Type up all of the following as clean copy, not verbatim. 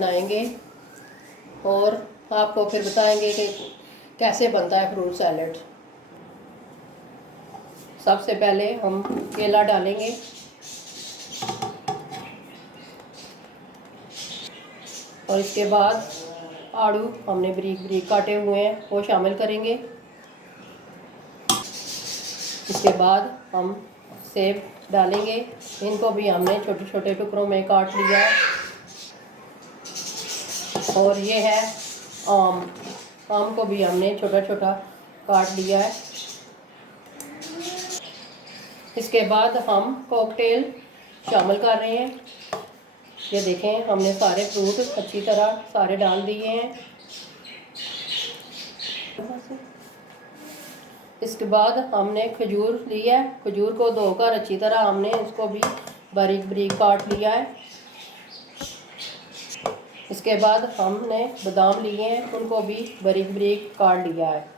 बनाएंगे और आपको फिर बताएंगे कि कैसे बनता है फ्रूट सैलेड। सबसे पहले हम केला डालेंगे और इसके बाद आड़ू हमने बारीक बारीक काटे हुए हैं वो शामिल करेंगे। इसके बाद हम सेब डालेंगे, इनको भी हमने छोटे छोटे टुकड़ों में काट लिया है। और ये है आम, आम को भी हमने छोटा छोटा काट लिया है। इसके बाद हम कॉकटेल शामिल कर रहे हैं। ये देखें, हमने सारे फ्रूट अच्छी तरह सारे डाल दिए हैं। इसके बाद हमने खजूर लिया है, खजूर को धोकर अच्छी तरह हमने इसको भी बारीक बारीक काट लिया है। इसके बाद हमने बादाम लिए हैं, उनको भी बारीक बारीक काट लिया है।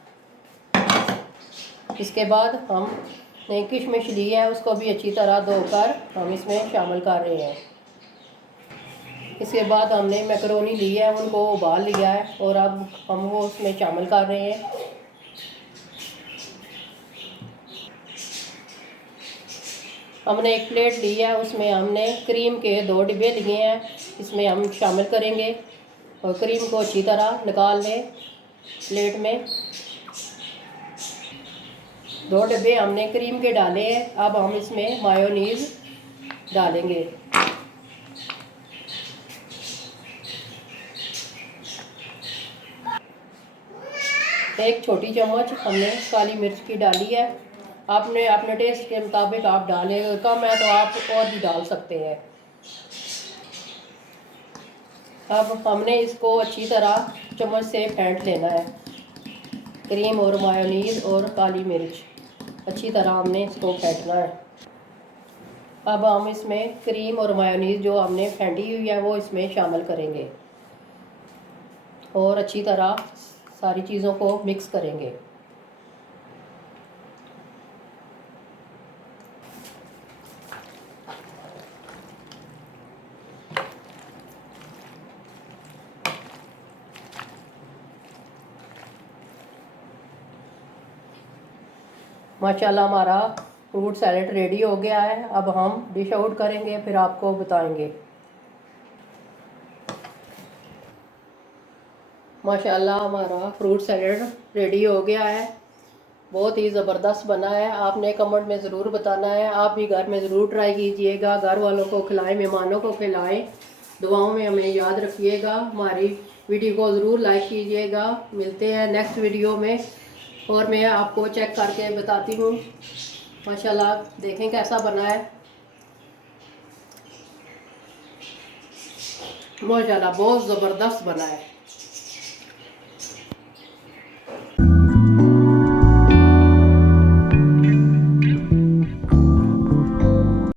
इसके बाद हमने किशमिश ली है, उसको भी अच्छी तरह धोकर हम इसमें शामिल कर रहे हैं। इसके बाद हमने मैकरोनी ली है, उनको उबाल लिया है और अब हम वो उसमें शामिल कर रहे हैं। हमने एक प्लेट ली है, उसमें हमने क्रीम के 2 डिब्बे लिए हैं, इसमें हम शामिल करेंगे और क्रीम को अच्छी तरह निकाल लें प्लेट में। 2 डिब्बे हमने क्रीम के डाले हैं। अब हम इसमें मायोनीज़ डालेंगे। एक छोटी चम्मच हमने काली मिर्च की डाली है। आपने अपने टेस्ट के मुताबिक आप डालें, कम है तो आप और भी डाल सकते हैं। अब हमने इसको अच्छी तरह चम्मच से फेंट लेना है। क्रीम और मायोनीज़ और काली मिर्च अच्छी तरह हमने इसको फेंटना है। अब हम इसमें क्रीम और मायोनीज़ जो हमने फेंटी हुई है वो इसमें शामिल करेंगे और अच्छी तरह सारी चीज़ों को मिक्स करेंगे। माशाल्लाह हमारा फ्रूट सैलेड रेडी हो गया है। अब हम डिश आउट करेंगे, फिर आपको बताएंगे। माशाल्लाह हमारा फ्रूट सैलेड रेडी हो गया है, बहुत ही ज़बरदस्त बना है। आपने कमेंट में ज़रूर बताना है, आप भी घर में ज़रूर ट्राई कीजिएगा, घर वालों को खिलाएं, मेहमानों को खिलाएं। दुआओं में हमें याद रखिएगा, हमारी वीडियो को ज़रूर लाइक कीजिएगा। मिलते हैं नेक्स्ट वीडियो में और मैं आपको चेक करके बताती हूँ। माशाल्लाह देखें कैसा बना है। माशाल्लाह बहुत ज़बरदस्त बना है।